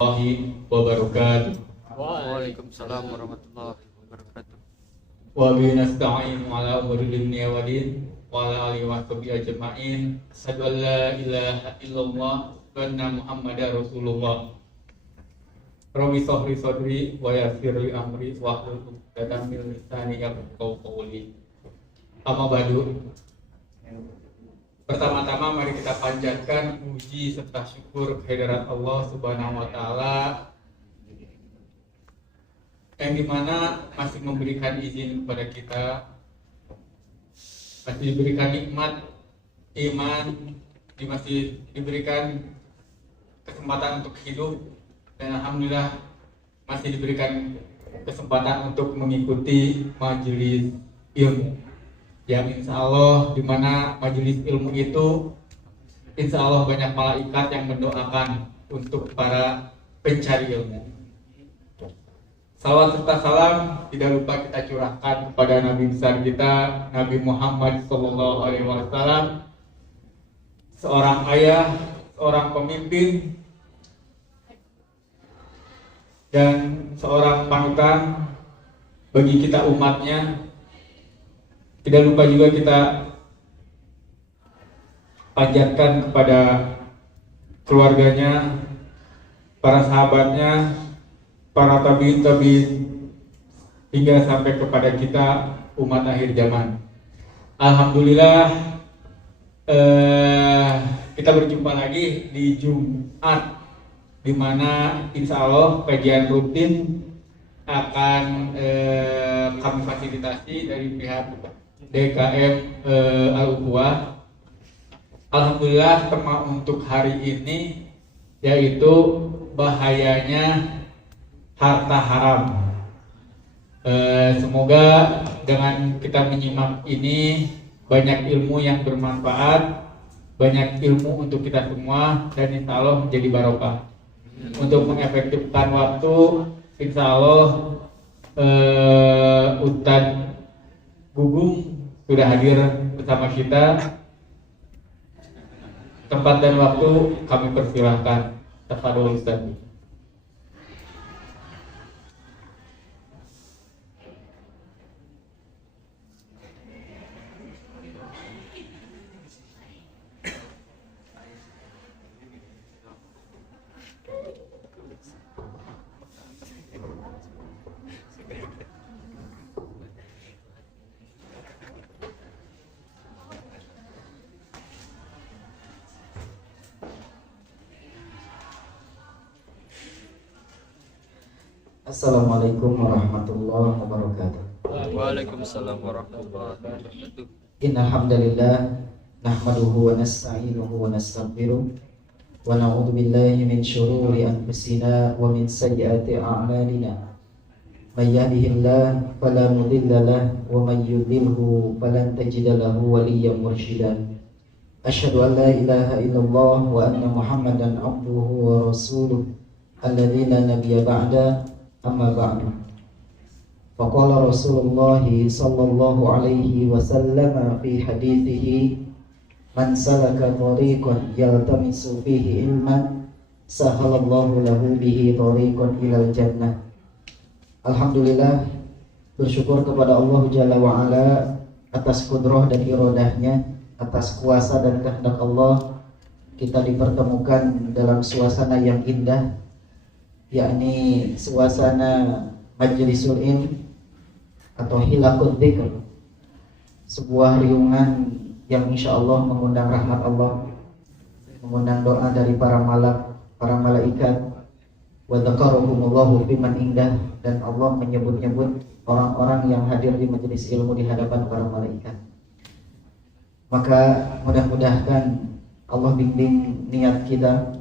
warahmatullahi wabarakatuh. Waalaikumsalam warahmatullahi wabarakatuh. Wa bihi nasta'inu ala umuri dunya wa din wa ala alihi wa sahbihi ajma'in. Asyhadu an la ilaha illallah wa anna Muhammadar Rasulullah. Rabbi shrah sadri wa yassir li amri wahlul 'uqdatam min lisani yafqahu qawli. Amma ba'du. Pertama-tama mari kita panjatkan puji serta syukur kehadirat Allah Subhanahu wa taala yang dimana masih memberikan izin kepada kita, masih diberikan nikmat iman, masih diberikan kesempatan untuk hidup, dan alhamdulillah masih diberikan kesempatan untuk mengikuti majelis ilmu yang insya Allah dimana majelis ilmu itu insya Allah banyak malaikat yang mendoakan untuk para pencari ilmu. Salawat serta salam tidak lupa kita curahkan kepada Nabi besar kita, Nabi Muhammad SAW, seorang ayah, seorang pemimpin, dan seorang panutan bagi kita umatnya. Tidak lupa juga kita panjatkan kepada keluarganya, para sahabatnya, para tabi'in hingga sampai kepada kita umat akhir zaman. Alhamdulillah kita berjumpa lagi di Jumat, di mana insya Allah kajian rutin akan kami fasilitasi dari pihak DKM Al-Ukhuwah. Alhamdulillah tema untuk hari ini yaitu bahayanya harta haram. Semoga dengan kita menyimak ini banyak ilmu yang bermanfaat, banyak ilmu untuk kita semua, dan insya Allah menjadi barokah. Untuk mengefektifkan waktu, insya Allah Ustadz Gugum sudah hadir bersama kita. Tempat dan waktu kami persilahkan. Tafadhol Ustadz. Assalamualaikum warahmatullahi wabarakatuh. Waalaikumsalam warahmatullahi wabarakatuh. Innal hamdalillah nahmaduhu wa nasta'inuhu wa nastaghfiruh wa na'udzu billahi min shururi anfusina wa min sayyiati a'malina. May yahdihillahu fala mudilla lahu wa may yudlilhu falan tajida lahu waliyyan mursyida. Asyhadu an la ilaha illallah wa anna Muhammadan abduhu wa rasuluh alladzi la nabiyya ba'da. Amma ba'du. Faqala Rasulullah sallallahu alaihi wasallam fi hadithihi man salaka tariqan yaltamisu fihi ilman sahalallahu lahu bihi tariqan ilal jannah. Alhamdulillah, bersyukur kepada Allah Jalla wa Ala atas kudrah dan iradahnya, atas kuasa dan kehendak Allah kita dipertemukan dalam suasana yang indah, yakni suasana majlisul ilm atau hilakut dzikr, sebuah riungan yang insya Allah mengundang rahmat Allah, mengundang doa dari para malaikat, wa dzakarohumullahu fiman indah, dan Allah menyebut-nyebut orang-orang yang hadir di majelis ilmu di hadapan para malaikat. Maka mudah-mudahan Allah bimbing niat kita,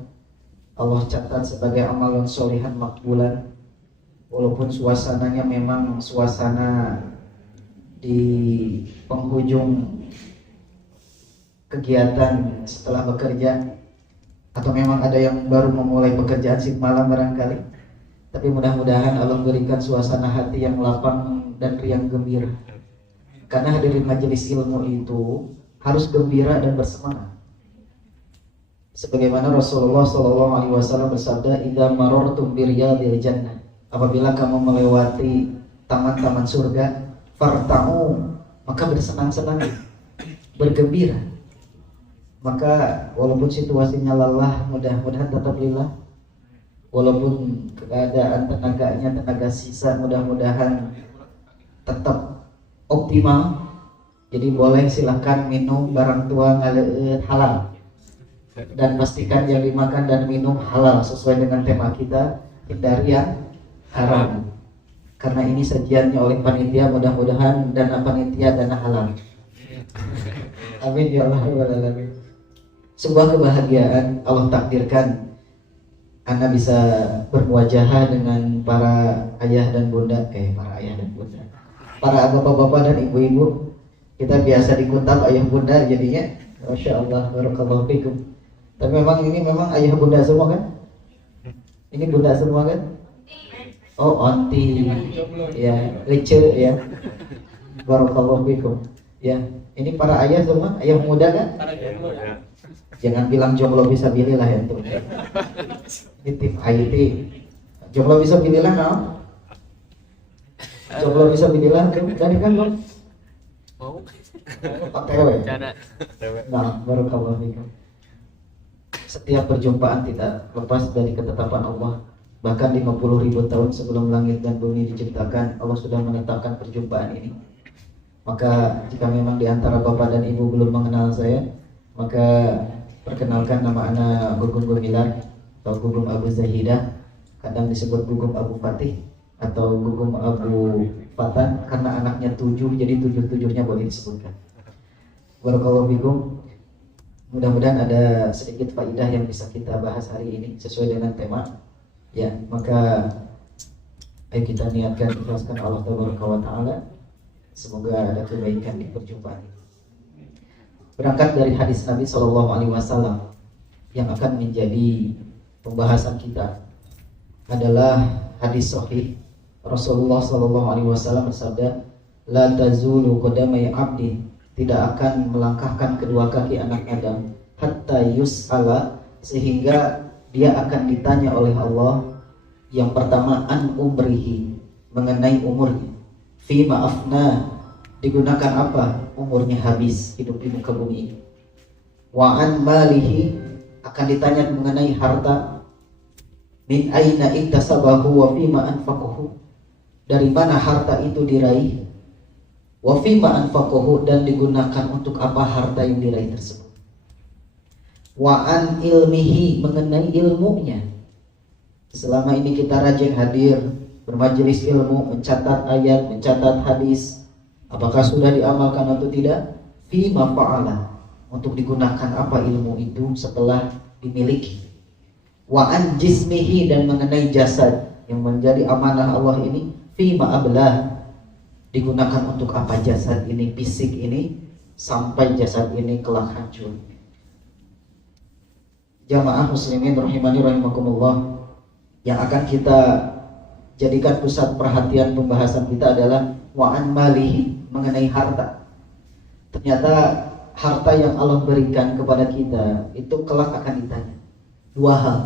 Allah catat sebagai amalan sholihan makbulan, walaupun suasananya memang suasana di penghujung kegiatan setelah bekerja, atau memang ada yang baru memulai pekerjaan shift malam barangkali. Tapi mudah-mudahan Allah berikan suasana hati yang lapang dan riang gembira. Karena hadirin majelis ilmu itu harus gembira dan bersemangat. Sebagaimana Rasulullah Shallallahu Alaihi Wasallam bersabda, "Idza marartum bi riyadil jannah." Apabila kamu melewati taman-taman surga, farta'u, maka bersenang-senang, bergembira. Maka walaupun situasinya lelah, mudah-mudahan tetap lillah. Walaupun keadaan tenaganya tenaga sisa, mudah-mudahan tetap optimal. Jadi boleh silahkan minum barang tua ngaleut halal. Dan pastikan yang dimakan dan minum halal sesuai dengan tema kita, hindari yang haram. Karena ini sajiannya oleh panitia, mudah-mudahan dana panitia dana halal. Amin ya Allah rabbal alamin. Sebuah kebahagiaan Allah takdirkan Anda bisa bermuajahah dengan para ayah dan bunda, para bapak-bapak dan ibu-ibu. Kita biasa dikutab ayah bunda jadinya, masya Allah, barakallahu fikum. Tapi ini memang ayah bunda semua kan? Ini bunda semua kan? Oh, onti, ya, lucu ya. Barakallahu fikum. Ya, ini para ayah semua, ayah muda kan? Jangan bilang jomblo bisa pilih lah ya tuh. Ini tim IT. Jomblo bisa pilih lah, no? Jomblo bisa pilih lah tuh. Tadi kan lo OTW. Nah, barakallahu fikum. Setiap perjumpaan tidak lepas dari ketetapan Allah. Bahkan 50.000 tahun sebelum langit dan bumi diciptakan, Allah sudah menetapkan perjumpaan ini. Maka jika memang di antara bapak dan ibu belum mengenal saya, maka perkenalkan, nama anak Gugum Gumilar atau Gugum Abu Zahidah, kadang disebut Gugum Abu Fatih atau Gugum Abu Fatan, karena anaknya 7, jadi 7-7-nya boleh disebutkan. Barakallahu fikum. Mudah-mudahan ada sedikit faidah yang bisa kita bahas hari ini sesuai dengan tema. Ya, maka ayo kita niatkan, ikhlaskan Allah Taala. Semoga ada kebaikan di perjumpaan ini. Berangkat dari hadis Nabi Shallallahu Alaihi Wasallam yang akan menjadi pembahasan kita adalah hadis sahih. Rasulullah Shallallahu Alaihi Wasallam bersabda, "La tazulu qadamai abdi," tidak akan melangkahkan kedua kaki anak Adam hatta yus'ala, sehingga dia akan ditanya oleh Allah. Yang pertama, an umrihi, mengenai umurnya. Fi ma'afna, digunakan apa umurnya habis hidup di muka bumi ini. Wa an malihi, akan ditanya mengenai harta. Min aina iktasabahu wa fima anfaqahu, dari mana harta itu diraih. Wa fima anfaqahu, dan digunakan untuk apa harta yang diraih tersebut. Wa an ilmihi, mengenai ilmunya. Selama ini kita rajin hadir bermajelis ilmu, mencatat ayat, mencatat hadis, apakah sudah diamalkan atau tidak? Fima fa'ala, untuk digunakan apa ilmu itu setelah dimiliki. Wa an jismihi, dan mengenai jasad yang menjadi amanah Allah ini. Fima ablah, digunakan untuk apa jasad ini, fisik ini, sampai jasad ini kelak hancur. Jamaah muslimin rahimani rahimakumullah, yang akan kita jadikan pusat perhatian pembahasan kita adalah wa'an malihi, mengenai harta. Ternyata harta yang Allah berikan kepada kita itu kelak akan ditanya dua hal.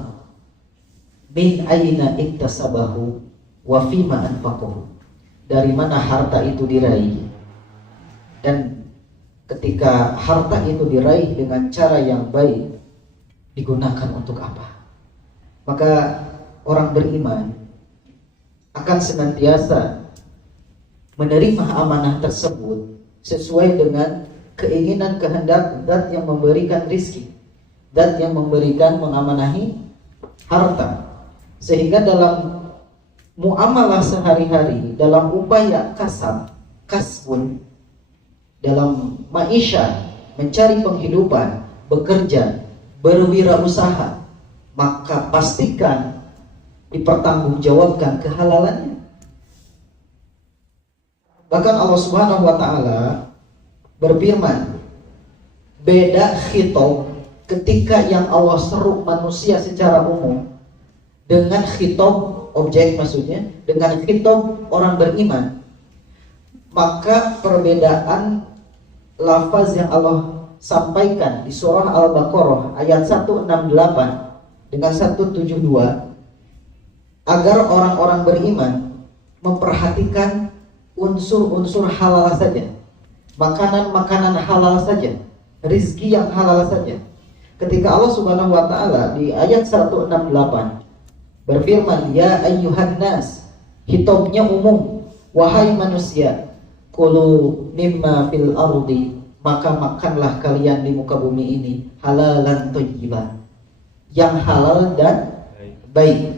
Min aina iktasabahu wa fima anfaqahu, dari mana harta itu diraih, dan ketika harta itu diraih dengan cara yang baik, digunakan untuk apa. Maka orang beriman akan senantiasa menerima amanah tersebut sesuai dengan keinginan kehendak Zat yang memberikan rizki, Zat yang memberikan mengamanahi harta. Sehingga dalam muamalah sehari-hari, dalam upaya kasbun, dalam maisha, mencari penghidupan, bekerja, berwirausaha, maka pastikan dipertanggungjawabkan kehalalannya. Bahkan Allah Subhanahu wa taala berfirman, beda khitab ketika yang Allah seru manusia secara umum dengan khitab objek, maksudnya dengan khitab orang beriman. Maka perbedaan lafaz yang Allah sampaikan di surah Al-Baqarah ayat 168 dengan 172 agar orang-orang beriman memperhatikan unsur-unsur halal saja, makanan-makanan halal saja, rizki yang halal saja. Ketika Allah Subhanahu wa taala di ayat 168 berfirman, ya ayyuhan nas, hitobnya umum, wahai manusia, kulu mimma fil ardi, maka makanlah kalian di muka bumi ini halalan thayyiban, yang halal dan baik.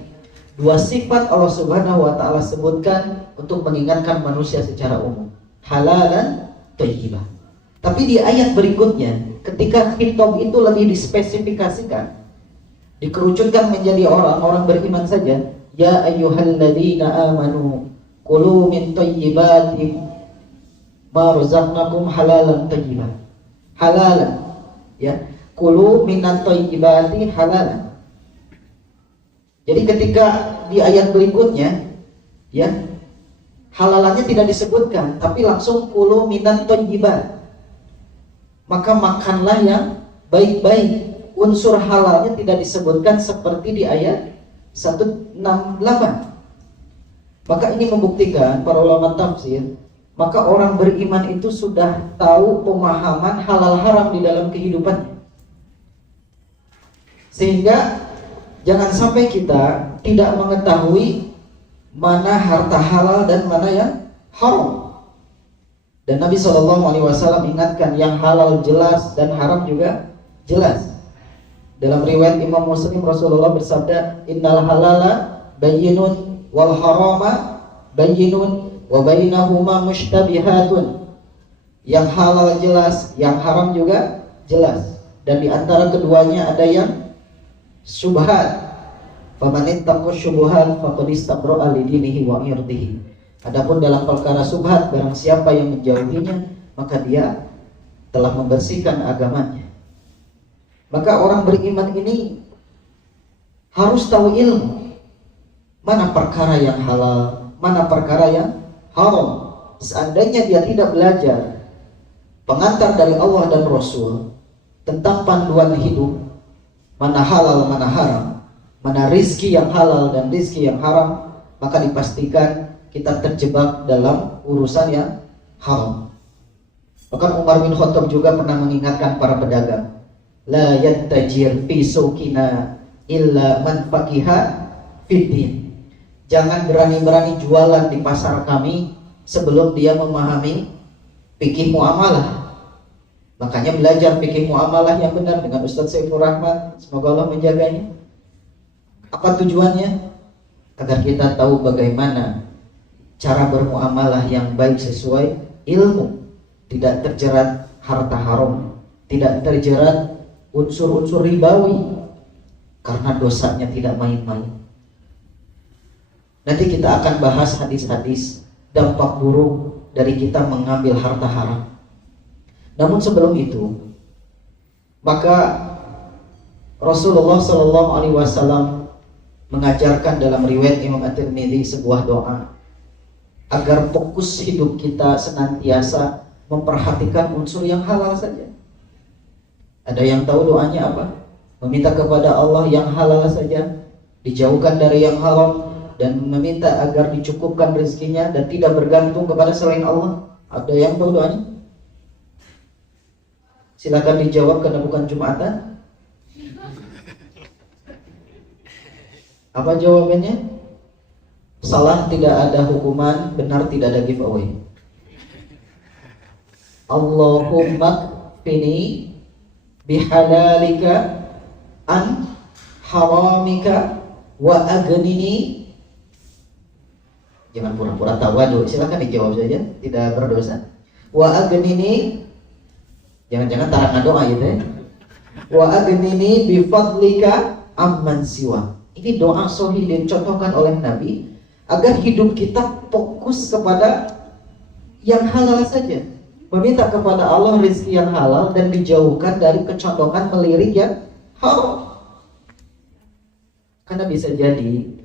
Dua sifat Allah Subhanahu wa taala sebutkan untuk mengingatkan manusia secara umum, halalan thayyiban. Tapi di ayat berikutnya, ketika khitab itu lebih dispesifikasikan, dikerucutkan menjadi orang-orang beriman saja, ya ayyuhalladzina amanu kulu min thayyibati ma razaqnakum halalan thayyiban. Halalan, ya, kulu minat thayyibati halalan. Jadi ketika di ayat berikutnya, ya, halalannya tidak disebutkan, tapi langsung kulu minat thayyibat, maka makanlah yang baik-baik. Unsur halalnya tidak disebutkan seperti di ayat 168. Maka ini membuktikan para ulama tafsir, maka orang beriman itu sudah tahu pemahaman halal haram di dalam kehidupannya. Sehingga jangan sampai kita tidak mengetahui mana harta halal dan mana yang haram. Dan Nabi SAW ingatkan, yang halal jelas dan haram juga jelas. Dalam riwayat Imam Muslim, Rasulullah bersabda, innal halala bayyinun wal harama bayyinun wa bainahuma mushtabihatun. Yang halal jelas, yang haram juga jelas, dan di antara keduanya ada yang syubhat. Faman ittaqa syubhat faqad istabra'a li dinihi wa irdihi. Adapun dalam perkara syubhat, barang siapa yang menjauhinya, maka dia telah membersihkan agamanya. Maka orang beriman ini harus tahu ilmu, mana perkara yang halal, mana perkara yang haram. Seandainya dia tidak belajar pengantar dari Allah dan Rasul tentang panduan hidup, mana halal, mana haram, mana rizki yang halal dan rizki yang haram, maka dipastikan kita terjebak dalam urusan yang haram. Bahkan Umar bin Khattab juga pernah mengingatkan para pedagang, la yattajir fi suqina illa man faqiha fiddin. Jangan berani-berani jualan di pasar kami sebelum dia memahami fikih muamalah. Makanya belajar fikih muamalah yang benar dengan Ustaz Saiful Rahman, semoga Allah menjaganya. Apa tujuannya? Agar kita tahu bagaimana cara bermuamalah yang baik sesuai ilmu, tidak terjerat harta haram, tidak terjerat unsur-unsur ribawi, karena dosanya tidak main-main. Nanti kita akan bahas hadis-hadis dampak buruk dari kita mengambil harta haram. Namun sebelum itu, maka Rasulullah SAW mengajarkan dalam riwayat Imam At-Tirmidzi sebuah doa agar fokus hidup kita senantiasa memperhatikan unsur yang halal saja. Ada yang tahu doanya apa? Meminta kepada Allah yang halal saja, dijauhkan dari yang haram, dan meminta agar dicukupkan rezekinya dan tidak bergantung kepada selain Allah. Ada yang tahu doanya? Silakan dijawab karena bukan Jumatan. Apa jawabannya? Salah tidak ada hukuman, benar tidak ada giveaway. Allahumma kfini bihalalika an haramika wa aghnini. Jangan pura-pura tawadhu, silakan dijawab saja, tidak berdosa. Wa aghnini, jangan-jangan tarangan doa gitu ya. Wa aghnini bi fadlika amman siwa. Ini doa sahih dicontohkan oleh Nabi agar hidup kita fokus kepada yang halal saja, meminta kepada Allah rezeki yang halal dan dijauhkan dari kecondongan melirik yang haram. Karena bisa jadi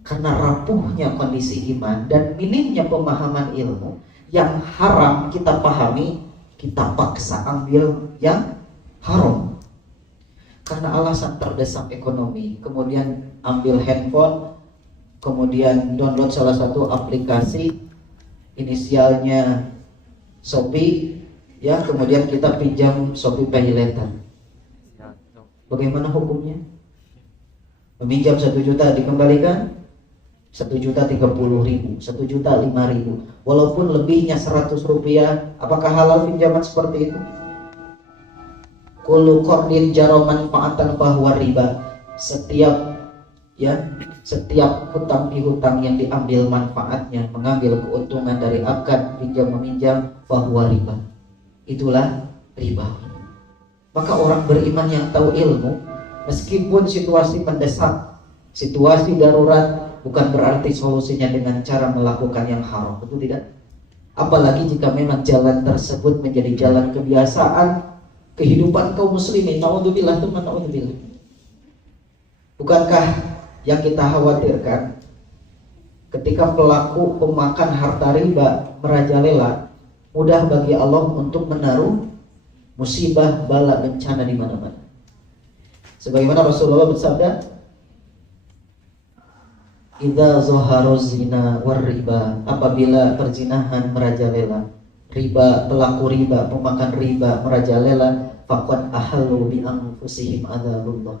karena rapuhnya kondisi iman dan minimnya pemahaman ilmu, yang haram kita pahami, kita paksa ambil yang haram karena alasan terdesak ekonomi, kemudian ambil handphone, kemudian download salah satu aplikasi inisialnya Shopee, ya, kemudian kita pinjam Shopee Pay Later. Bagaimana hukumnya? Meminjam 1 juta dikembalikan 1.030.000, 1.005.000, walaupun lebihnya 100 rupiah. Apakah halal pinjaman seperti itu? Kullu qardin jara manfaatan fahuwa riba. Setiap hutang piutang yang diambil manfaatnya, mengambil keuntungan dari akad pinjam meminjam, fahuwa riba. Itulah riba. Maka orang beriman yang tahu ilmu, meskipun situasi mendesak, situasi darurat, bukan berarti solusinya dengan cara melakukan yang haram, betul tidak? Apalagi jika memang jalan tersebut menjadi jalan kebiasaan kehidupan kaum muslimin. Naudzubillah, teman, naudzubillah. Bukankah yang kita khawatirkan ketika pelaku pemakan harta riba merajalela, mudah bagi Allah untuk menaruh musibah, bala, bencana di mana-mana. Sebagaimana Rasulullah bersabda, idza zahara zina war riba, apabila perzinahan merajalela, riba, pelaku riba, pemakan riba merajalela, faqad ahallu bi anfusihim adzabullah,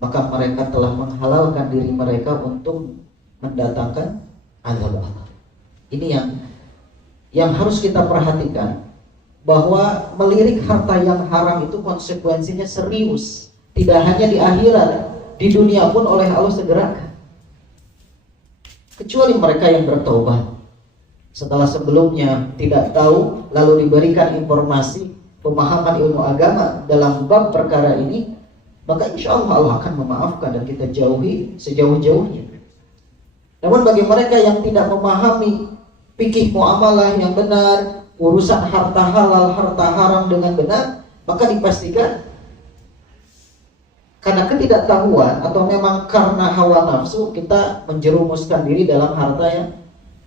maka mereka telah menghalalkan diri mereka untuk mendatangkan azab Allah. Ini yang harus kita perhatikan, bahwa melirik harta yang haram itu konsekuensinya serius, tidak hanya di akhirat, di dunia pun oleh Allah segerakan. Kecuali mereka yang bertobat setelah sebelumnya tidak tahu, lalu diberikan informasi pemahaman ilmu agama dalam bab perkara ini, maka insya Allah akan memaafkan dan kita jauhi sejauh-jauhnya. Namun bagi mereka yang tidak memahami fikih muamalah yang benar, urusan harta halal, harta haram dengan benar, maka dipastikan karena ketidaktahuan atau memang karena hawa nafsu, kita menjerumuskan diri dalam harta yang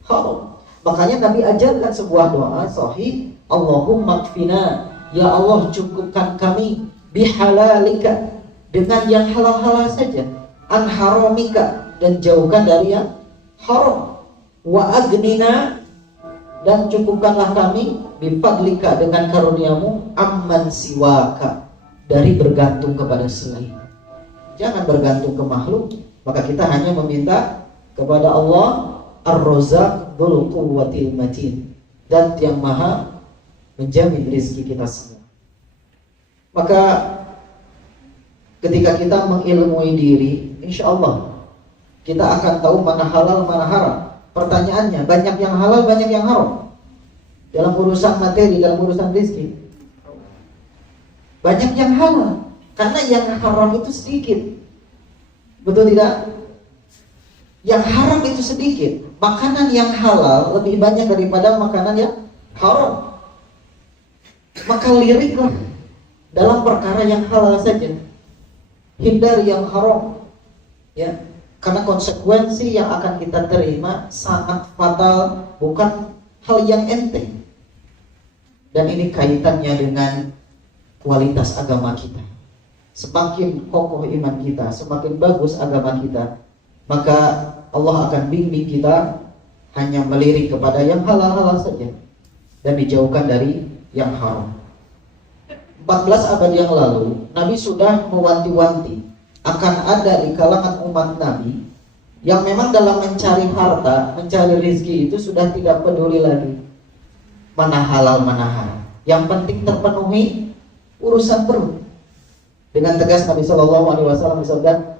haram. Makanya Nabi ajarkan sebuah doa sahih, Allahumma kfina, ya Allah cukupkan kami bihalalika, dengan yang halal-halal saja, an haramika, dan jauhkan dari yang haram, wa agnina, dan cukupkanlah kami bifadlika, dengan karuniamu, amman siwaka, dari bergantung kepada selain. Jangan bergantung ke makhluk, maka kita hanya meminta kepada Allah Ar-Razzaq dzul quwwatil matin, dan yang maha menjamin rezeki kita semua. Maka ketika kita mengilmui diri, insya Allah kita akan tahu mana halal, mana haram. Pertanyaannya, banyak yang halal, banyak yang haram dalam urusan materi, dalam urusan rezeki. Banyak yang halal, karena yang haram itu sedikit, betul tidak? Yang haram itu sedikit. Makanan yang halal lebih banyak daripada makanan yang haram. Maka liriklah dalam perkara yang halal saja, hindari yang haram, ya, karena konsekuensi yang akan kita terima sangat fatal, bukan hal yang enteng. Dan ini kaitannya dengan kualitas agama kita. Semakin kokoh iman kita, semakin bagus agama kita, maka Allah akan bimbing kita hanya melirik kepada yang halal-halal saja dan dijauhkan dari yang haram. 14 abad yang lalu Nabi sudah mewanti-wanti akan ada di kalangan umat Nabi yang memang dalam mencari harta, mencari rezeki itu sudah tidak peduli lagi mana halal mana haram. Yang penting terpenuhi urusan perut. Dengan tegas Nabi SAW bersabda,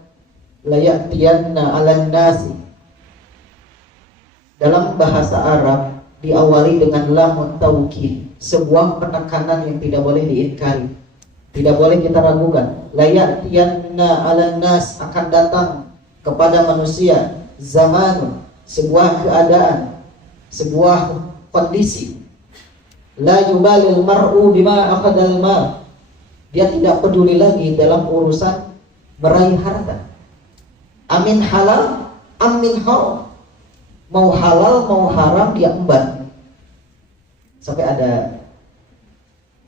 la ya'tiyanna 'alan nasi. Dalam bahasa Arab diawali dengan lamun taukid, sebuah penekanan yang tidak boleh diingkari, tidak boleh kita ragukan. La ya'tiyanna 'alan nas, akan datang kepada manusia zaman, sebuah keadaan, sebuah kondisi. La yubalil mar'u bima akhadal ma, dia tidak peduli lagi dalam urusan meraih harta. Amin halal, amin haram. Mau halal, mau haram dia emban. Sampai ada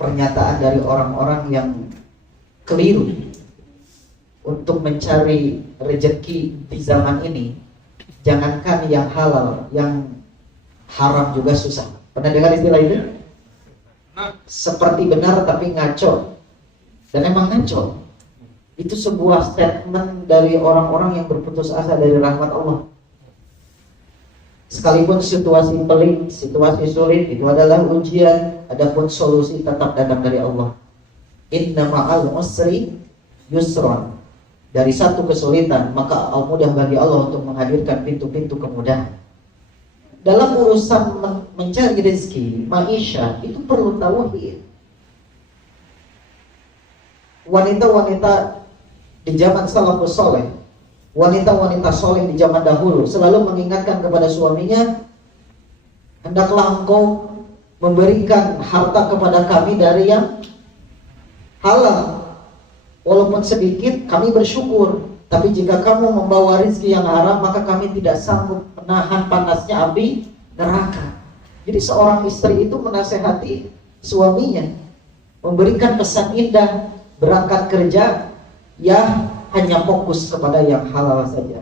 pernyataan dari orang-orang yang keliru untuk mencari rezeki di zaman ini. Jangankan yang halal, yang haram juga susah. Pernah dengar istilah itu? Seperti benar tapi ngaco. Dan emang ngaco. Itu sebuah statement dari orang-orang yang berputus asa dari rahmat Allah. Sekalipun situasi pelik, situasi sulit, itu adalah ujian. Adapun solusi tetap datang dari Allah. Inna ma'al usri yusron. Dari satu kesulitan, maka mudah bagi Allah untuk menghadirkan pintu-pintu kemudahan. Dalam urusan mencari rezeki, maisha, itu perlu tauhid. Wanita-wanita di zaman salafus soleh, wanita-wanita soleh di zaman dahulu selalu mengingatkan kepada suaminya, hendaklah engkau memberikan harta kepada kami dari yang halal. Walaupun sedikit kami bersyukur, tapi jika kamu membawa rezeki yang haram, maka kami tidak sanggup menahan panasnya api neraka. Jadi seorang istri itu menasehati suaminya, memberikan pesan indah, berangkat kerja, ya hanya fokus kepada yang halal saja.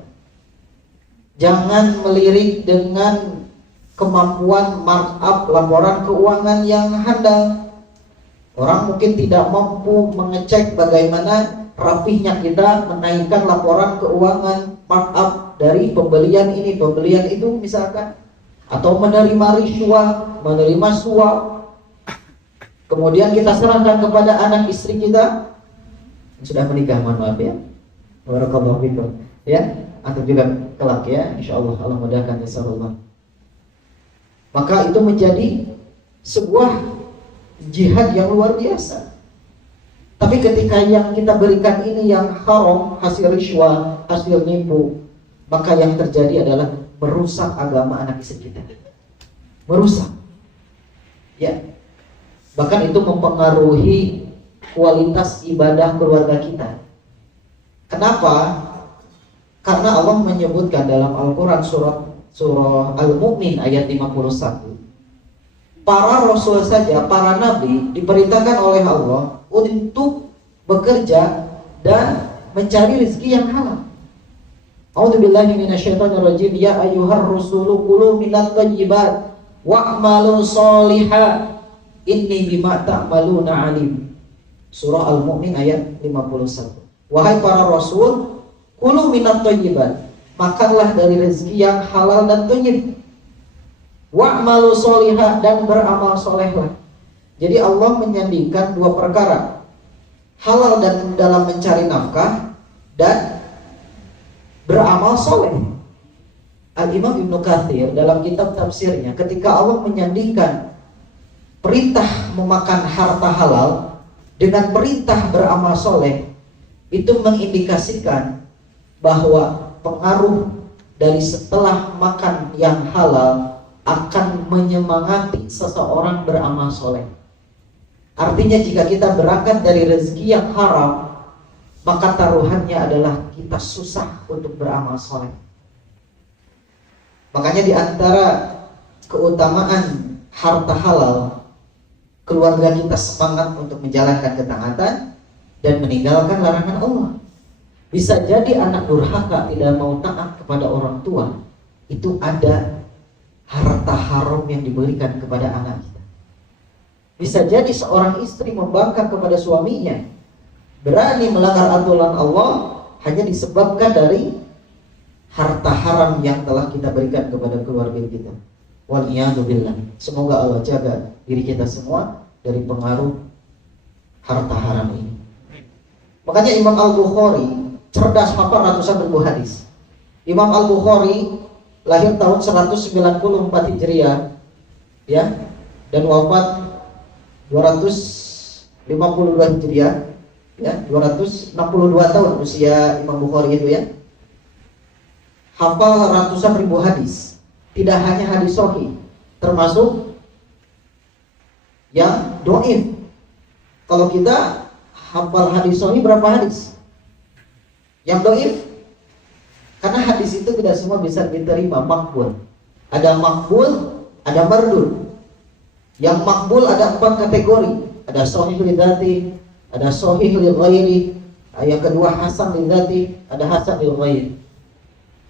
Jangan melirik dengan kemampuan markup laporan keuangan yang handal. Orang mungkin tidak mampu mengecek bagaimana rapihnya kita menaikkan laporan keuangan markup dari pembelian ini, pembelian itu misalkan, atau menerima riswah, menerima suap. Kemudian kita serahkan kepada anak istri kita yang sudah menikah, mohon maaf ya. Barakallahu fikum. Ya, atau juga kelak ya, insyaallah Allah mudahkan insyaallah. Maka itu menjadi sebuah jihad yang luar biasa. Tapi ketika yang kita berikan ini yang haram, hasil riswah, hasil nipu, maka yang terjadi adalah merusak agama anak istri kita. Merusak. Ya. Bahkan itu mempengaruhi kualitas ibadah keluarga kita. Kenapa? Karena Allah menyebutkan dalam Al-Quran surah Al-Mu'min ayat 51. Para rasul saja, para nabi diperintahkan oleh Allah untuk bekerja dan mencari rezeki yang halal. A'udzubillahi minasyaitonirrajim. Ya ayyuhar rusulu kulu minat thayyibat wa'malu sholihan inni bima ta'maluna alim. Surah Al-Mu'min ayat 51. Wahai para rasul, kulu minat thayyibat, makanlah dari rezeki yang halal dan thayyib. Wa'malu sholihah, dan beramal solehlah. Jadi Allah menyandingkan dua perkara, halal dan dalam mencari nafkah dan beramal soleh. Al-Imam Ibnu Katsir dalam kitab tafsirnya, ketika Allah menyandingkan perintah memakan harta halal dengan perintah beramal soleh, itu mengindikasikan bahwa pengaruh dari setelah makan yang halal akan menyemangati seseorang beramal soleh. Artinya jika kita berangkat dari rezeki yang haram, maka taruhannya adalah kita susah untuk beramal soleh. Makanya di antara keutamaan harta halal, keluarga kita semangat untuk menjalankan ketaatan dan meninggalkan larangan Allah. Bisa jadi anak durhaka tidak mau taat kepada orang tua, itu ada harta haram yang diberikan kepada anak kita. Bisa jadi seorang istri membangkang kepada suaminya, berani melanggar aturan Allah hanya disebabkan dari harta haram yang telah kita berikan kepada keluarga kita. Waliyadzubillah. Semoga Allah jaga diri kita semua dari pengaruh harta haram ini. Makanya Imam Al-Bukhari cerdas, hafal ratusan ribu hadis. Imam Al-Bukhari lahir tahun 194 Hijriah ya, dan wafat 252 Hijriah ya, 262 tahun usia Imam Bukhari itu ya. Hafal ratusan ribu hadis, tidak hanya hadis sahih, termasuk yang dhaif. Kalau kita hafal hadis sahih berapa hadis? Yang dhaif, karena hadis itu tidak semua bisa diterima makbul. Ada makbul, ada mardud. Yang makbul ada 4 kategori. Ada sahih li dzati, ada sahih li ghairi. Yang kedua hasan li dzati, ada hasan li ghairi.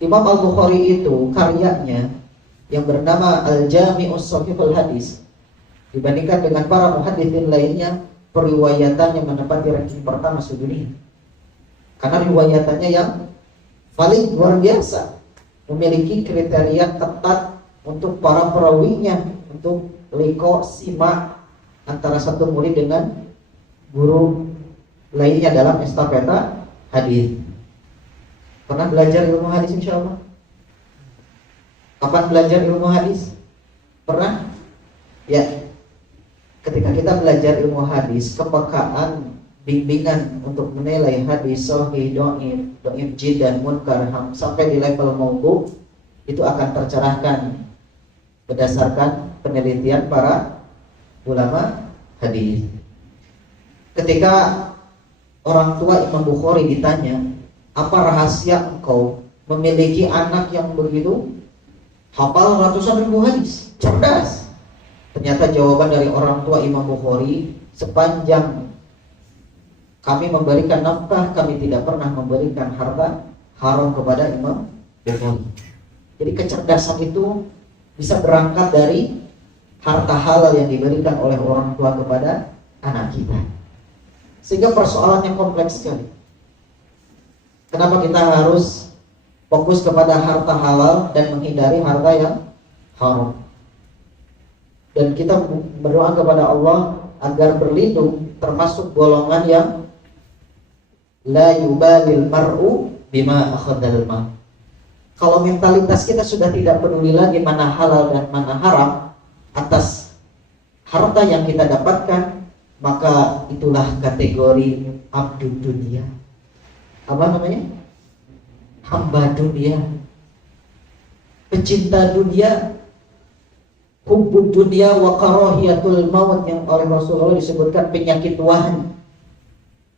Imam Al-Bukhari itu karyanya yang bernama Al-Jami'us Shahihul Hadis, dibandingkan dengan para muhaditsin lainnya, periwayatannya menempati ranking pertama sedunia. Karena riwayatannya yang paling luar biasa, memiliki kriteria ketat untuk para perawinya, untuk liko simak antara satu murid dengan guru lainnya dalam estafeta hadis. Pernah belajar ilmu hadis insyaallah? Kapan belajar ilmu hadis? Pernah? Ya. Ketika kita belajar ilmu hadis, kepekaan bimbingan untuk menilai hadis sahih, dhaif, jiddan, munkar, sampai di level maudhu itu akan tercerahkan berdasarkan penelitian para ulama hadis. Ketika orang tua Imam Bukhari ditanya, apa rahasia engkau memiliki anak yang begitu hafal ratusan ribu hadis, cerdas? Ternyata jawaban dari orang tua Imam Bukhari, sepanjang kami memberikan nafkah, kami tidak pernah memberikan harta haram kepada Imam Bukhari. Jadi kecerdasan itu bisa berangkat dari harta halal yang diberikan oleh orang tua kepada anak kita. Sehingga persoalannya kompleks sekali. Kenapa kita harus fokus kepada harta halal dan menghindari harta yang haram? Dan kita berdoa kepada Allah agar berlindung termasuk golongan yang la yubalil mar'u bima akhadal ma. Kalau mentalitas kita sudah tidak peduli lagi mana halal dan mana haram atas harta yang kita dapatkan, maka itulah kategori abdud dunia. Apa namanya? Hamba dunia, pecinta dunia, hubbud dunia wa karahiyatul maut, yang oleh Rasulullah disebutkan penyakit wahan.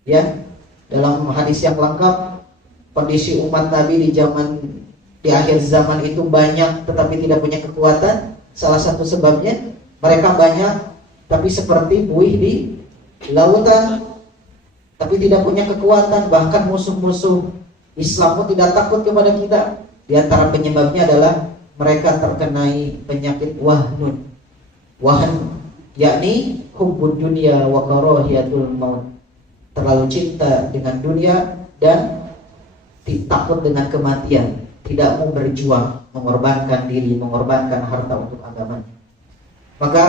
Ya, dalam hadis yang lengkap, kondisi umat Nabi di akhir zaman itu banyak tetapi tidak punya kekuatan. Salah satu sebabnya mereka banyak tapi seperti buih di lautan, tapi tidak punya kekuatan. Bahkan musuh-musuh Islam pun tidak takut kepada kita. Di antara penyebabnya adalah mereka terkenai penyakit wahnun. Wahn yakni hubbud dunia wa karahiyatul maut, terlalu cinta dengan dunia dan takut dengan kematian, tidak mau berjuang, mengorbankan diri, mengorbankan harta untuk agamanya. Maka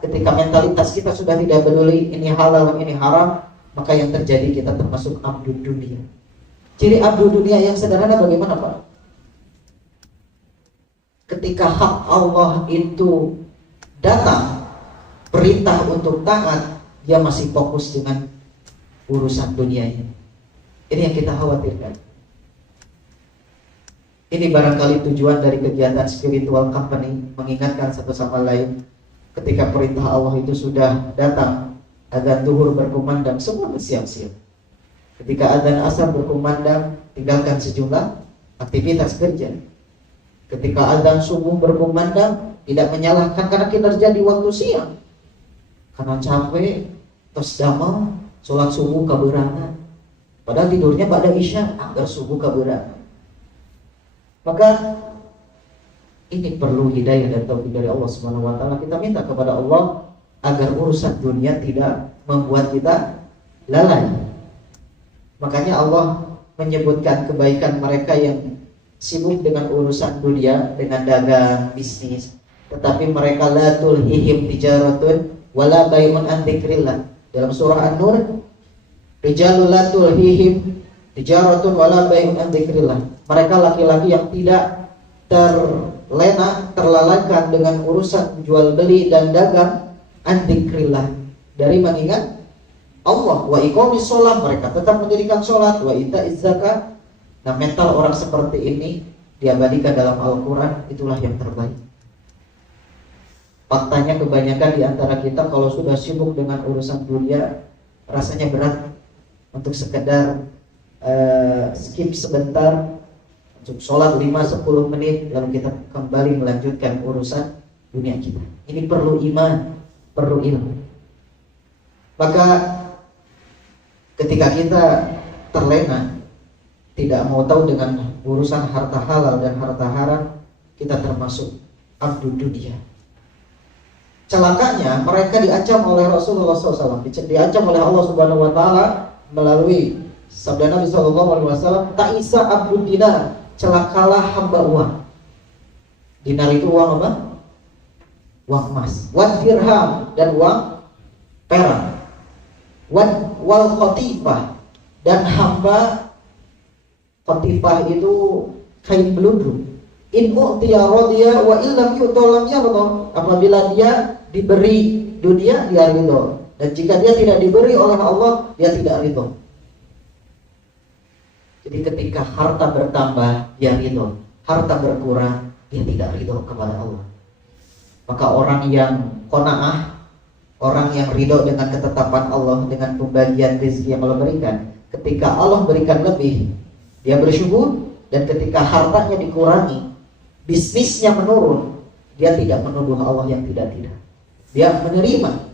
ketika mentalitas kita sudah tidak peduli ini halal, ini haram, maka yang terjadi kita termasuk abdud dunia. Ciri abdud dunia yang sederhana bagaimana Pak? Ketika hak Allah itu datang, perintah untuk taat, dia masih fokus dengan urusan dunianya. Ini yang kita khawatirkan. Ini barangkali tujuan dari kegiatan spiritual company, mengingatkan satu sama lain. Ketika perintah Allah itu sudah datang, adzan zuhur berkumandang, semua bersiap-siap. Ketika adzan asar berkumandang, tinggalkan sejumlah aktivitas kerja. Ketika adzan subuh berkumandang, tidak menyalahkan karena kinerja di waktu siang, karena capek, tos damel, sholat subuh kaberangan, padahal tidurnya pada isya, agar subuh kaberangan. Maka ini perlu hidayah dan taufik dari Allah Subhanahu wa taala. Kita minta kepada Allah agar urusan dunia tidak membuat kita lalai. Makanya Allah menyebutkan kebaikan mereka yang sibuk dengan urusan dunia, dengan dagang, bisnis, tetapi mereka la tulhihim tijaratun wala bai'un an dzikrillah. Dalam surah An-Nur, rijalul la tulhihim tijaratun wala bai'un an dzikrillah. Mereka laki-laki yang tidak terlalaikan dengan urusan jual beli dan dagang, an dzikrillah, dari mengingat Allah. Wa iqamis shalah, mereka tetap mendirikan sholat, wa ita'iz zakat. Nah, mental orang seperti ini diabadikan dalam Al-Quran, itulah yang terbaik. Faktanya kebanyakan di antara kita kalau sudah sibuk dengan urusan dunia, rasanya berat untuk sekedar skip sebentar, untuk sholat 5-10 menit, lalu kita kembali melanjutkan urusan dunia kita. Ini perlu iman, perlu ilmu. Maka ketika kita terlena, tidak mau tahu dengan urusan harta halal dan harta haram, kita termasuk abdu dunia. Celakanya mereka diancam oleh Rasulullah SAW, diancam oleh Allah Subhanahu Wa Taala melalui sabda Nabi SAW, Ta'isa abdu dinar, celakalah hamba uang. Dinar itu uang apa? Uang emas. Wal dirham, dan uang perak. Wal khotifah, dan hamba khotifah itu kain beludru. In mu'tiya radiya wa illam yu'ta lam yarda. Apabila dia diberi dunia, dia ridho, dan jika dia tidak diberi oleh Allah, dia tidak ridho. Jadi ketika harta bertambah, dia ridho. Harta berkurang, dia tidak ridho kepada Allah. Maka orang yang qanaah, orang yang ridho dengan ketetapan Allah, dengan pembagian rezeki yang Allah berikan, ketika Allah berikan lebih, dia bersyukur. Dan ketika hartanya dikurangi, bisnisnya menurun, dia tidak menuduh Allah yang tidak-tidak. Dia menerima,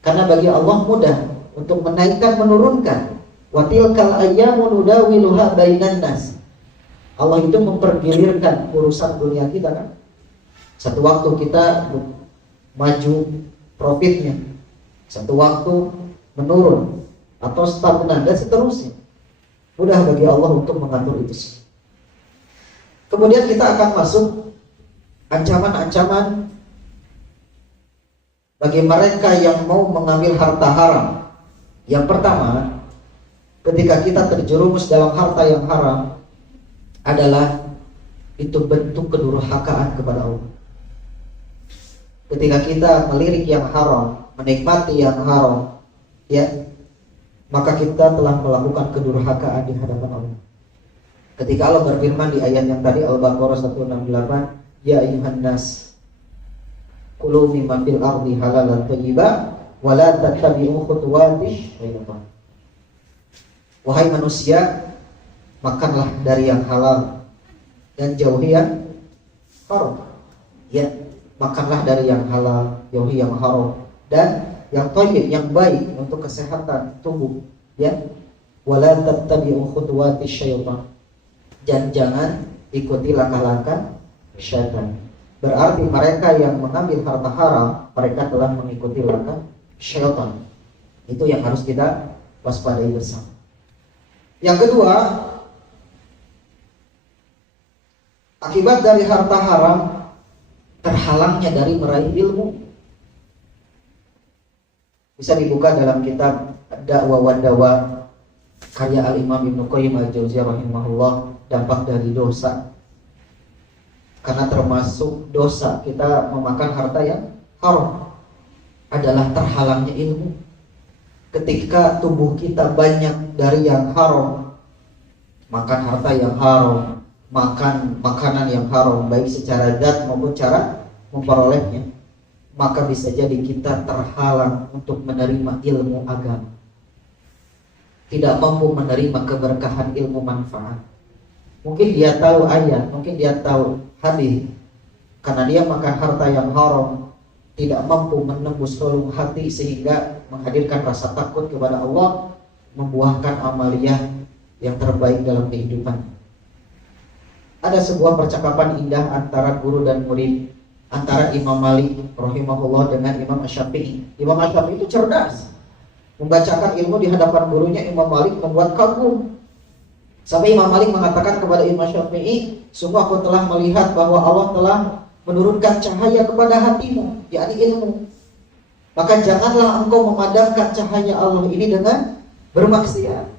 karena bagi Allah mudah untuk menaikkan, menurunkan. Wa tilkal ayyamu nudawiluha bainan nas. Allah itu mempergilirkan urusan dunia kita kan. Satu waktu kita maju profitnya, satu waktu menurun atau stagnan dan seterusnya. Mudah bagi Allah untuk mengatur itu. Kemudian kita akan masuk ancaman-ancaman bagi mereka yang mau mengambil harta haram. Yang pertama, ketika kita terjerumus dalam harta yang haram, adalah itu bentuk kedurhakaan kepada Allah. Ketika kita melirik yang haram, menikmati yang haram, ya, maka kita telah melakukan kedurhakaan di hadapan Allah. Ketika Allah berfirman di ayat yang tadi, Al-Baqarah 168, ya ayyuhan nas kulu mimma fil ardi halalan thayyiban wa la tattabi'u khutuwati syaitan. Wahai manusia, makanlah dari yang halal dan jauhi yang haram. Ya, makanlah dari yang halal, jauhi yang haram, dan yang thayyib, yang baik untuk kesehatan tubuh. Ya, wala tattabi'u khutuwati syaitan. Dan jangan ikuti langkah-langkah syaitan. Berarti mereka yang mengambil harta haram, mereka telah mengikuti langkah syaitan. Itu yang harus kita waspadai bersama. Yang kedua, akibat dari harta haram, terhalangnya dari meraih ilmu. Bisa dibuka dalam kitab Da'wa wa Dawa karya Al-Imam Ibnu Qayyim Al-Jauziyah rahimahullah, dampak dari dosa. Karena termasuk dosa kita memakan harta yang haram adalah terhalangnya ilmu. Ketika tubuh kita banyak dari yang haram, makan harta yang haram, makan makanan yang haram, baik secara zat maupun cara memperolehnya, maka bisa jadi kita terhalang untuk menerima ilmu agama, tidak mampu menerima keberkahan ilmu manfaat. Mungkin dia tahu ayat, mungkin dia tahu hadis, karena dia makan harta yang haram, tidak mampu menembus relung hati sehingga menghadirkan rasa takut kepada Allah, membuahkan amaliyah yang terbaik dalam kehidupan. Ada sebuah percakapan indah antara guru dan murid, antara Imam Malik rahimahullah dengan Imam Asy-Syafi'i. Imam Asy-Syafi'i itu cerdas, membacakan ilmu di hadapan gurunya Imam Malik membuat kagum. Sampai Imam Malik mengatakan kepada Imam Syafi'i, sungguh aku telah melihat bahwa Allah telah menurunkan cahaya kepada hatimu, yakni ilmu. Maka janganlah engkau memadamkan cahaya Allah ini dengan bermaksiat.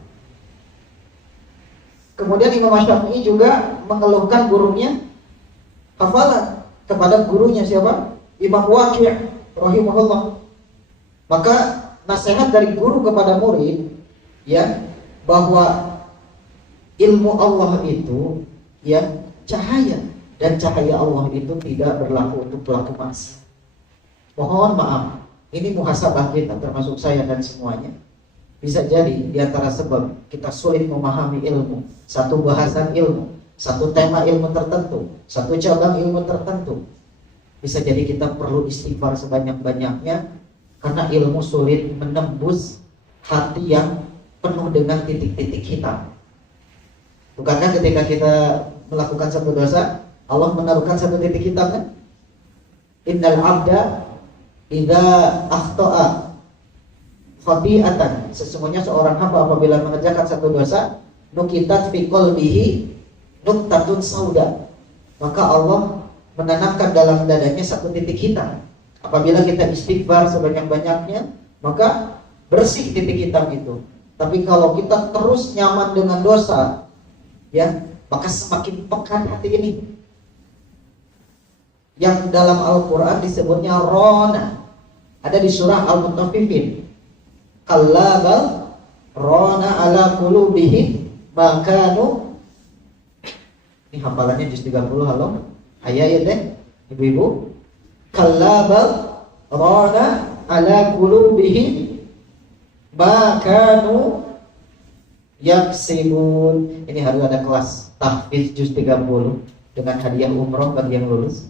Kemudian Imam Syafi'i juga mengeluhkan gurunya hafalan kepada gurunya siapa? Imam Waqi' rahimahullah. Maka nasihat dari guru kepada murid, ya, bahwa ilmu Allah itu ya cahaya, dan cahaya Allah itu tidak berlaku untuk pelaku maksiat. Mohon maaf, ini muhasabah kita, termasuk saya dan semuanya. Bisa jadi di antara sebab kita sulit memahami ilmu, satu bahasan ilmu, satu tema ilmu tertentu, satu cabang ilmu tertentu. Bisa jadi kita perlu istighfar sebanyak-banyaknya Karena ilmu sulit menembus hati yang penuh dengan titik-titik hitam. Bukankah ketika kita melakukan satu dosa, Allah menaruhkan satu titik hitam kan? Innal abda idza akhta'a khabi'atan, sesungguhnya seorang hamba apabila mengerjakan satu dosa, nukitat fi qalbihi nuktatun sauda, maka Allah menanamkan dalam dadanya satu titik hitam. Apabila kita istighfar sebanyak-banyaknya, maka bersih titik hitam itu. Tapi kalau kita terus nyaman dengan dosa, ya, maka semakin pekat hati ini. Yang dalam Al-Quran disebutnya rona, ada di surah Al-Mutaffifin. Kalla bal rona ala qulubihim ma kanu. Ini hafalannya juz 30, halo. Ayat deh, ibu-ibu. Kalla bal rana ala qulubihim ma kanu yaksibun. Ini harus ada kelas tahfiz juz 30 dengan hadiah umroh bagi yang lulus.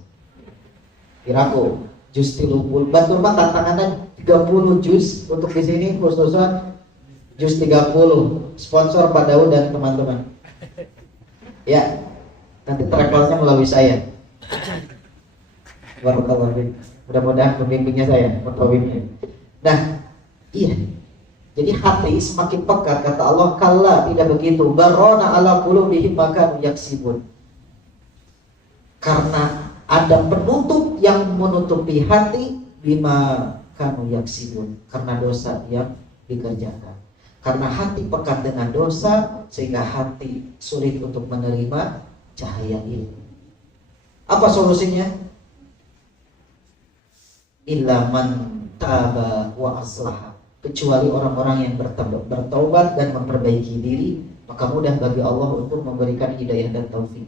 Kiraku juz 30. Batur mah tantangannya 30 juz untuk di sini khususnya juz 30. Sponsor Pak Daud dan teman-teman. Ya, nanti travelnya melalui saya. Barakallahu. Mudah-mudahan pembimbingnya saya, mutawibnya. Nah, iya. Jadi hati semakin pekat, kata Allah, kalla, tidak begitu. Barona ala qulubihim ma kanu yaksibun. Karena ada penutup yang menutupi hati bima kanu yaksibun, karena dosa yang dikerjakan. Karena hati pekat dengan dosa, sehingga hati sulit untuk menerima cahaya ilmu. Apa solusinya? Illa man taba wa aslaha, kecuali orang-orang yang bertaubat dan memperbaiki diri, maka mudah bagi Allah untuk memberikan hidayah dan taufik.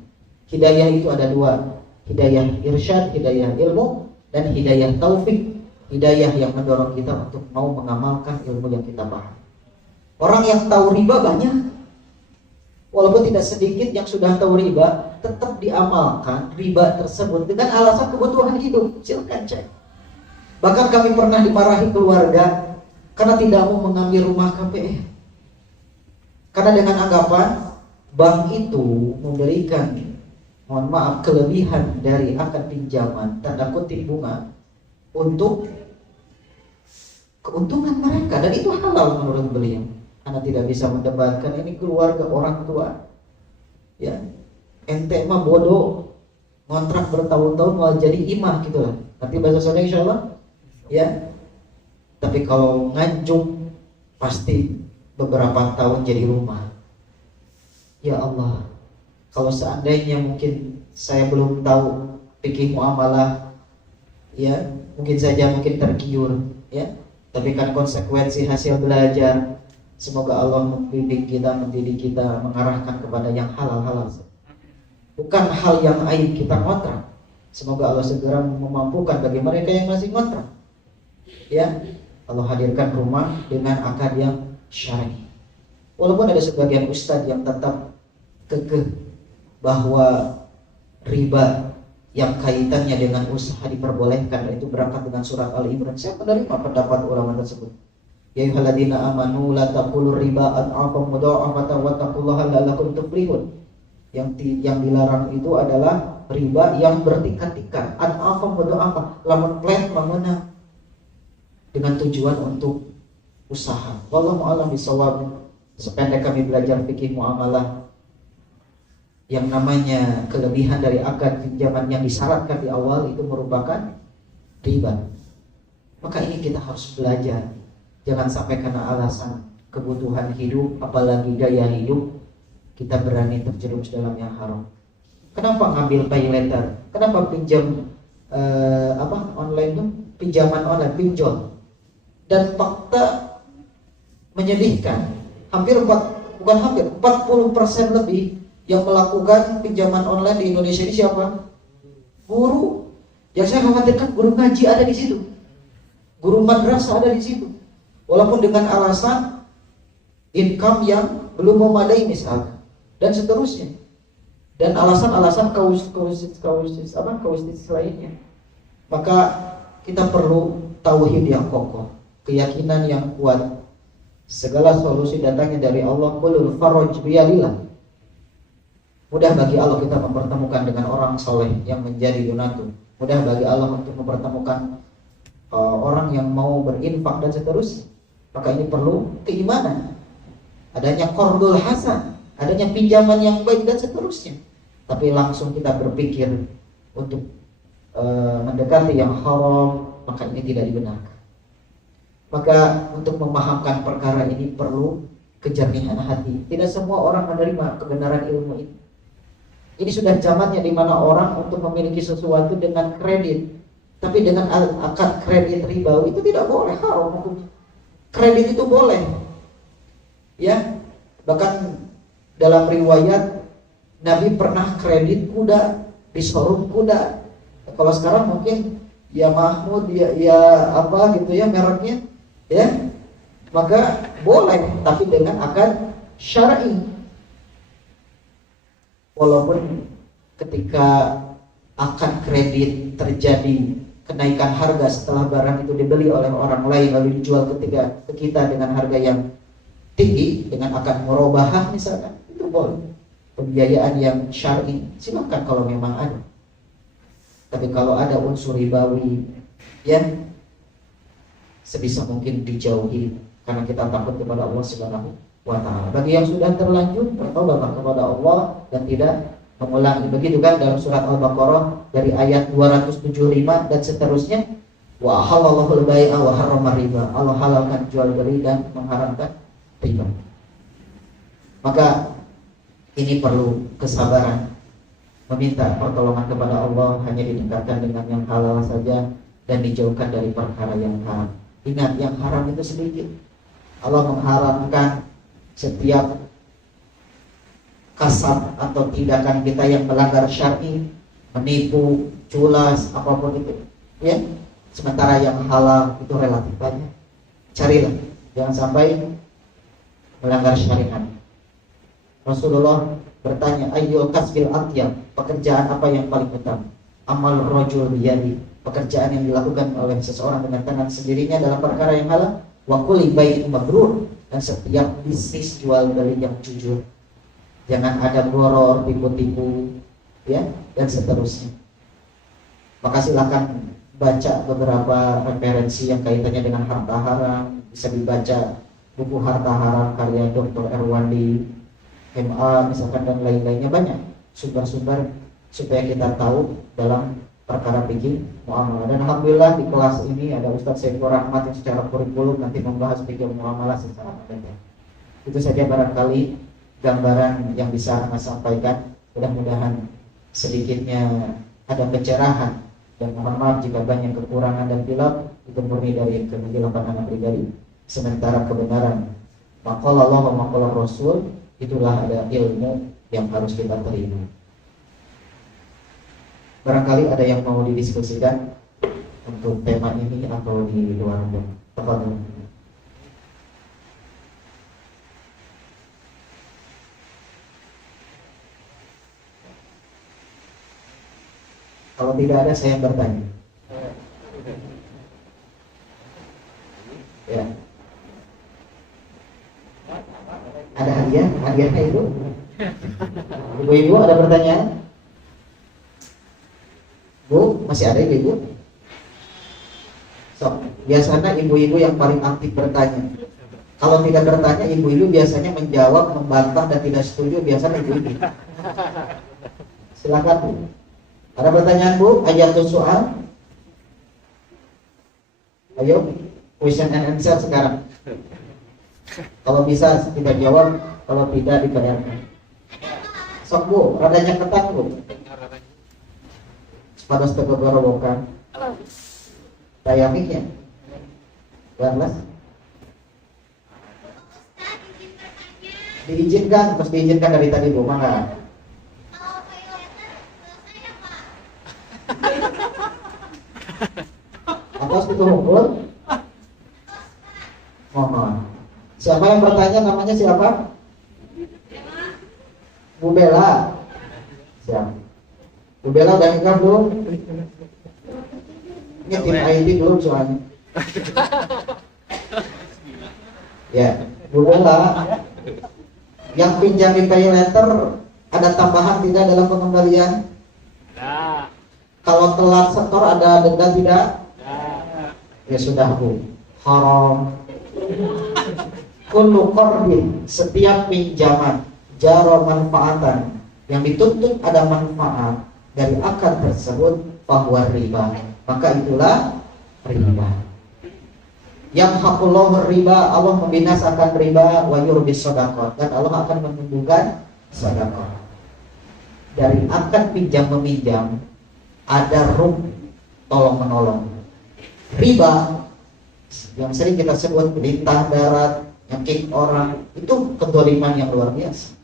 Hidayah itu ada dua, hidayah irsyad, hidayah ilmu, dan hidayah taufik, hidayah yang mendorong kita untuk mau mengamalkan ilmu yang kita paham. Orang yang tahu riba banyak, walaupun tidak sedikit yang sudah tahu riba, tetap diamalkan riba tersebut dengan alasan kebutuhan hidup. Silakan cek. Bahkan kami pernah dimarahi keluarga karena tidak mau mengambil rumah KPR. Karena dengan anggapan bank itu memberikan, mohon maaf, kelebihan dari akad pinjaman tanda kutip bunga untuk keuntungan mereka, dan itu halal menurut beliau. Karena tidak bisa mendebatkan ini keluarga orang tua. Ya, ente mah bodoh, kontrak bertahun-tahun malah jadi imah gitu lah. Nanti bahasa Sunda insyaallah. Ya. Tapi kalau nganjung pasti beberapa tahun jadi rumah. Ya Allah, kalau seandainya mungkin saya belum tahu fikih muamalah, ya mungkin tergiur, ya. Tapi kan konsekuensi hasil belajar. Semoga Allah membimbing kita, mendidik kita, mengarahkan kepada yang halal-halal. Bukan hal yang aib kita ngontrak. Semoga Allah segera memampukan bagi mereka yang masih ngontrak. Ya, Allah hadirkan rumah dengan akad yang syar'i. Walaupun ada sebagian ustadz yang tetap kekeh bahwa riba yang kaitannya dengan usaha diperbolehkan, itu berangkat dengan surat Al-Imran. Saya menerima pendapat ulama tersebut. Ya ayyuhalladzina amanu la taqulu riba ad'afan mudha'afatan wattaqullaha la'allakum tuflihun. Yang dilarang itu adalah riba yang bertingkat-tingkat, ad'afan mudha'afan, lamun plan mengenang, dengan tujuan untuk usaha. Wallahu a'lam bishawab. Sependek kami belajar fikih muamalah, yang namanya kelebihan dari akad pinjaman yang disyaratkan di awal itu merupakan riba. Maka ini kita harus belajar. Jangan sampai karena alasan kebutuhan hidup, apalagi gaya hidup, kita berani terjerumus dalam yang haram. Kenapa ngambil pay letter? Kenapa pinjam online tuh? Pinjaman online, pinjol. Dan fakta menyedihkan, 40% lebih yang melakukan pinjaman online di Indonesia ini siapa? Guru. Yang saya khawatirkan guru ngaji ada di situ, guru madrasah ada di situ, walaupun dengan alasan income yang belum memadai misalkan, dan seterusnya, dan alasan-alasan kausitis lainnya. Maka kita perlu tauhid yang kokoh, keyakinan yang kuat, segala solusi datangnya dari Allah. Qulul faraj biyadillah. Mudah bagi Allah kita mempertemukan dengan orang soleh yang menjadi donatu. Mudah bagi Allah untuk mempertemukan orang yang mau berinfak dan seterusnya. Maka ini perlu keimanan, adanya qardul hasan, adanya pinjaman yang baik dan seterusnya. Tapi langsung kita berpikir untuk mendekati yang haram, maka ini tidak dibenarkan. Maka untuk memahamkan perkara ini perlu kejernihan hati. Tidak semua orang menerima kebenaran ilmu ini. Ini sudah zamannya di mana orang untuk memiliki sesuatu dengan kredit, tapi dengan akad kredit ribawi itu tidak boleh, haram hukumnya. Kredit itu boleh, ya. Bahkan dalam riwayat Nabi pernah kredit kuda di showroom kuda. Kalau sekarang mungkin ya Mahmud, ya apa gitu ya mereknya, ya. Maka boleh, tapi dengan akad syar'i. Walaupun ketika akad kredit terjadi kenaikan harga setelah barang itu dibeli oleh orang lain lalu dijual ke kita dengan harga yang tinggi, dengan akad murabahah misalkan, itu boleh. Pembiayaan yang syar'i silakan kalau memang ada. Tapi kalau ada unsur ribawi, ya sebisa mungkin dijauhi karena kita takut kepada Allah Subhanahu wa ta'ala. Bagi yang sudah terlanjur bertobat kepada Allah dan tidak mengulangi. Begitu kan dalam surat Al-Baqarah dari ayat 275 dan seterusnya. Wa halallahu al-bai'a wa harrama riba. Allah halalkan jual beli dan mengharamkan riba. Maka ini perlu kesabaran, meminta pertolongan kepada Allah, hanya didekatkan dengan yang halal saja dan dijauhkan dari perkara yang haram. Ingat, yang haram itu sedikit. Allah mengharamkan setiap kasar atau tindakan kita yang melanggar syar'i, menipu, culas, apapun itu, ya. Sementara yang halal itu relatif banyak. Carilah, jangan sampai melanggar syariat. Rasulullah bertanya, ayyul kasbil atyab, pekerjaan apa yang paling utama? Amal rajul biyadi, pekerjaan yang dilakukan oleh seseorang dengan tangan sendirinya dalam perkara yang halal. Wa kulli bai'in mabrur, dan setiap bisnis jual beli yang jujur. Jangan ada goror, tipu-tipu, ya, dan seterusnya. Maka silakan baca beberapa referensi yang kaitannya dengan harta haram. Bisa dibaca buku Harta Haram karya Dr. Erwandi MA misalkan, dan lain-lainnya. Banyak sumber-sumber supaya kita tahu dalam perkara fikih muamalah. Dan alhamdulillah di kelas ini ada Ustadz Saifur Rahmat yang secara kurikulum nanti membahas fikih muamalah secara detail. Itu saja barangkali gambaran yang bisa Anda sampaikan. Mudah-mudahan sedikitnya ada pencerahan, dan mohon maaf jika banyak kekurangan dan khilaf, itu murni dari kehilafan anak pribadi. Sementara kebenaran maqala Allah wa maqala Rasul, itulah ada ilmu yang harus kita terima. Barangkali ada yang mau didiskusikan untuk tema ini atau di luar tempat ini. Kalau tidak ada, saya bertanya. Ya. Ada hadiah? Hadiahnya itu? Ibu-ibu ada pertanyaan? Bu, masih ada ibu? So, biasanya ibu-ibu yang paling aktif bertanya. Kalau tidak bertanya, ibu-ibu biasanya menjawab, membantah dan tidak setuju. Biasanya ibu-ibu. Silakan Bu. Ada pertanyaan Bu? Ayatul soal. Ayo, question and answer sekarang. Kalau bisa kita jawab, kalau tidak dibayarkan. Sok Bu, radanya ketat Bu. Pada setengah bukan. Saya miknya. Balas. Diizinkan, mesti diizinkan dari tadi Bu, mangga. Atas itu hukum. Mohon. Siapa yang bertanya, namanya siapa? Bu Bella. Siap. Bu Bella udah nikah belum? Ini tim ID belum soalnya. Ya, Bu Bella, yang pinjam di pay letter ada tambahan tidak dalam pengembalian? Nah, Kalau telat setor ada denda tidak? Ya sudah Bu, haram. Kullu qardin, setiap pinjaman jaro manfaatan yang dituntut ada manfaat dari akad tersebut bahwa riba, maka itulah riba. Yang hakullah riba, Allah membinasakan riba, wa yurbis sedekah, dan Allah akan menumbuhkan sedekah. Dari akad pinjam meminjam ada tolong menolong. Riba yang sering kita sebut perintah darat, nyekik orang, itu kedoliman yang luar biasa.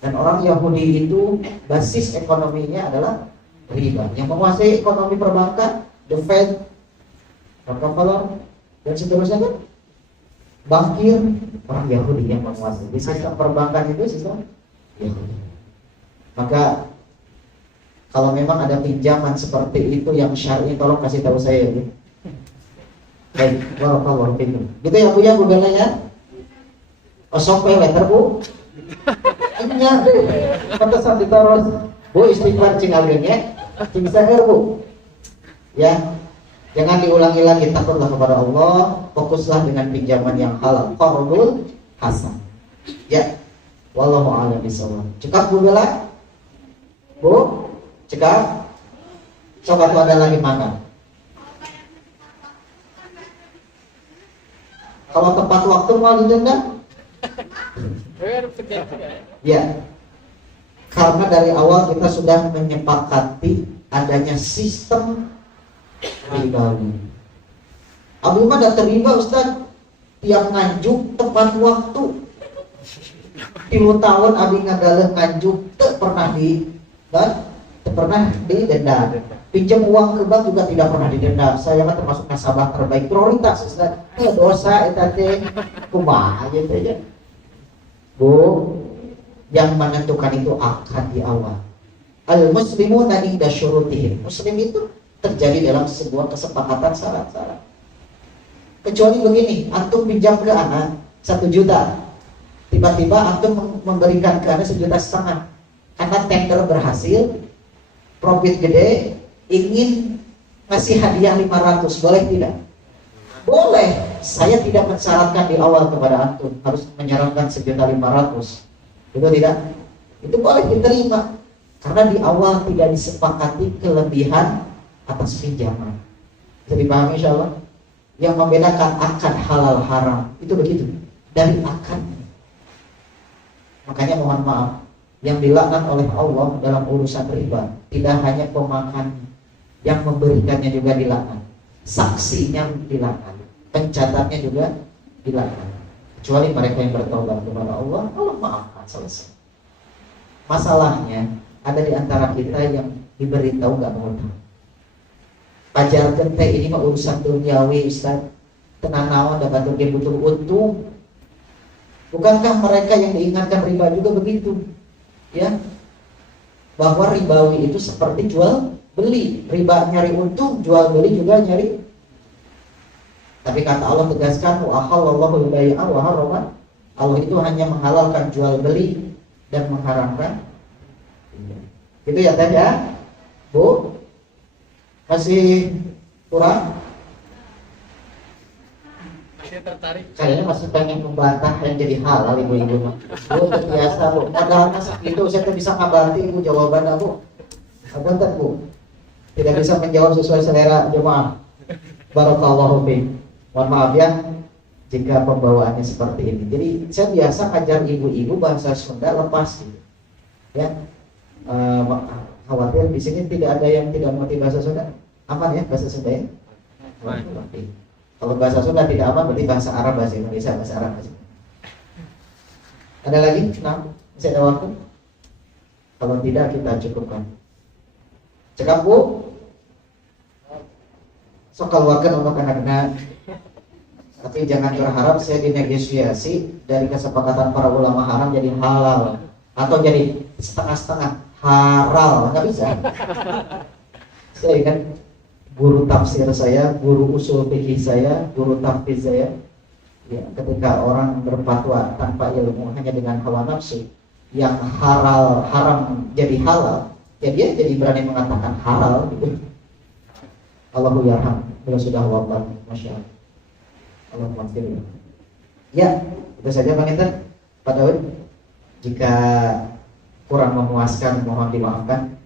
Dan orang Yahudi itu basis ekonominya adalah riba. Yang menguasai ekonomi perbankan, the Fed, Rockefeller, dan seterusnya kan bankir orang Yahudi yang menguasai. Di sistem perbankan itu sistem Yahudi. Maka kalau memang ada pinjaman seperti itu yang syar'i, tolong kasih tahu saya ya. Baik, barakallahu fikum. Gitu ya Bu ya, Bu Bella ya. Osok pay letter Bu. Nya pantesan ditaruh Bu istighfar cing ageng ya. Cing saher Bu. Ya. Jangan diulangi lagi, takutlah kepada Allah, fokuslah dengan pinjaman yang halal, qardul hasan. Ya. Wallahu a'lam bishawab. Cekap Bu Bella? Bu, cekap. Coba tuh ada lagi makan. Kalau tepat waktu mau didenda? Ya. Karena dari awal kita sudah menyepakati adanya sistem ribawi. Abu mah dah terlibat Ustaz, tiap nganjuk tepat waktu. 3 tahun abi ngagaleh nganjuk teu pernah didenda. Pinjam uang ke bank juga tidak pernah didenda. Saya mah termasuk nasabah terbaik, prioritas Ustaz. Dosa eta teh kumaha aja teh ya. Bu, yang menentukan itu akad di awal. Al muslimuna inda syurutihim. Muslim itu terjadi dalam sebuah kesepakatan syarat-syarat. Kecuali begini, antum pinjam ke anak 1 juta, tiba-tiba antum memberikan ke anak 1,5 juta, karena tender berhasil, profit gede, ingin ngasih hadiah 500, boleh tidak? Boleh. Saya tidak mensyaratkan di awal kepada antum harus menyarankan 1,5 juta. Itu tidak? Itu boleh diterima karena di awal tidak disepakati kelebihan atas pinjaman. Bisa dipahami insyaallah? Yang membedakan akad halal haram itu begitu, dari akadnya. Makanya mohon maaf, yang dilaknat oleh Allah dalam urusan riba tidak hanya pemakan, yang memberikannya juga dilaknat, saksinya dilaknat, pencatatnya juga dilaknat. Kecuali mereka yang bertobat kepada Allah, Allah maafkan, selesai. Masalahnya ada di antara kita yang diberitahu nggak mau tahu. Pajar teh ini mah urusan duniawi Ustaz, tenang naon dapat dia butuh untung. Bukankah mereka yang diingatkan riba juga begitu? Ya, bahwa ribawi itu seperti jual beli, riba nyari untung, jual beli juga nyari. Tapi kata Allah tegaskan, wa ahallallahu al-bai'a wa harrama. Allah itu hanya menghalalkan jual beli dan mengharamkan. Gitu ya Teh ya, Bu? Masih kurang? masih tertarik. Kayaknya masih pengen membantah yang jadi halal ibu-ibu mah. Bu, biasa Bu. Padahal masa itu saya bisa ngabanti ibu jawabannya Bu. Apunten Bu. Tidak bisa menjawab sesuai selera jemaah. Barakallahu fiik. Mohon maaf ya jika pembawaannya seperti ini. Jadi saya biasa ngajar ibu-ibu bahasa Sunda lepas gitu. Ya. Khawatir di sini tidak ada yang tidak mengerti bahasa Sunda. Aman ya bahasa Sunda ya? Aman. Kalau bahasa Sunda tidak aman berarti bahasa Arab, bahasa Indonesia, bahasa Arab aja. Ada lagi? Nah, masih ada waktu? Kalau tidak kita cukupkan. Cekap Bu. So keluarkan untuk anak-anak. Tapi jangan berharap saya dinegosiasi dari kesepakatan para ulama haram jadi halal atau jadi setengah-setengah haral, nggak bisa. Saya ingat guru tafsir saya, guru usul fikih saya, guru tahfiz saya. Ya, ketika orang berfatwa tanpa ilmu hanya dengan hawa nafsu, yang haram jadi halal, ya dia jadi berani mengatakan halal gitu. Allahu yarham, beliau sudah wafat, masya Allah. Allah maafkan. Ya, itu saja Bang Intan, Pak Daud. Jika kurang memuaskan, mohon dimaafkan.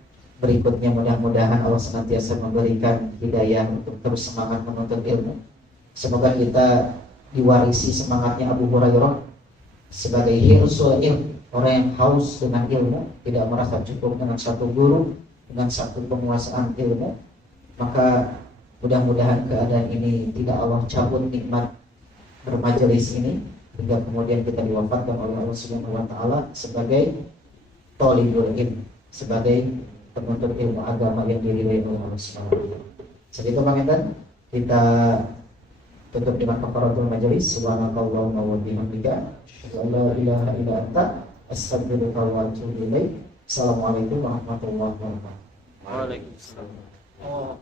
Berikutnya mudah-mudahan Allah senantiasa memberikan hidayah untuk terus semangat menuntut ilmu. Semoga kita diwarisi semangatnya Abu Hurairah sebagai hirsul ilm, orang yang haus dengan ilmu, tidak merasa cukup dengan satu guru, dengan satu penguasaan ilmu. Maka mudah-mudahan keadaan ini tidak Allah cabut nikmat bermajelis ini hingga kemudian kita diwafatkan oleh Allah Subhanahu wa taala sebagai thalibul ilm, sebagai penuntut ilmu agama yang diridhai oleh Allah Subhanahu wa taala. Segitu Bang Intan, kita tutup dengan kafaratul majelis. Subhanakallahumma wa bihamdika, asyhadu an la ilaha illa anta, astaghfiruka wa atubu ilaik. Assalamualaikum warahmatullahi wabarakatuh. Waalaikumsalam. Oh,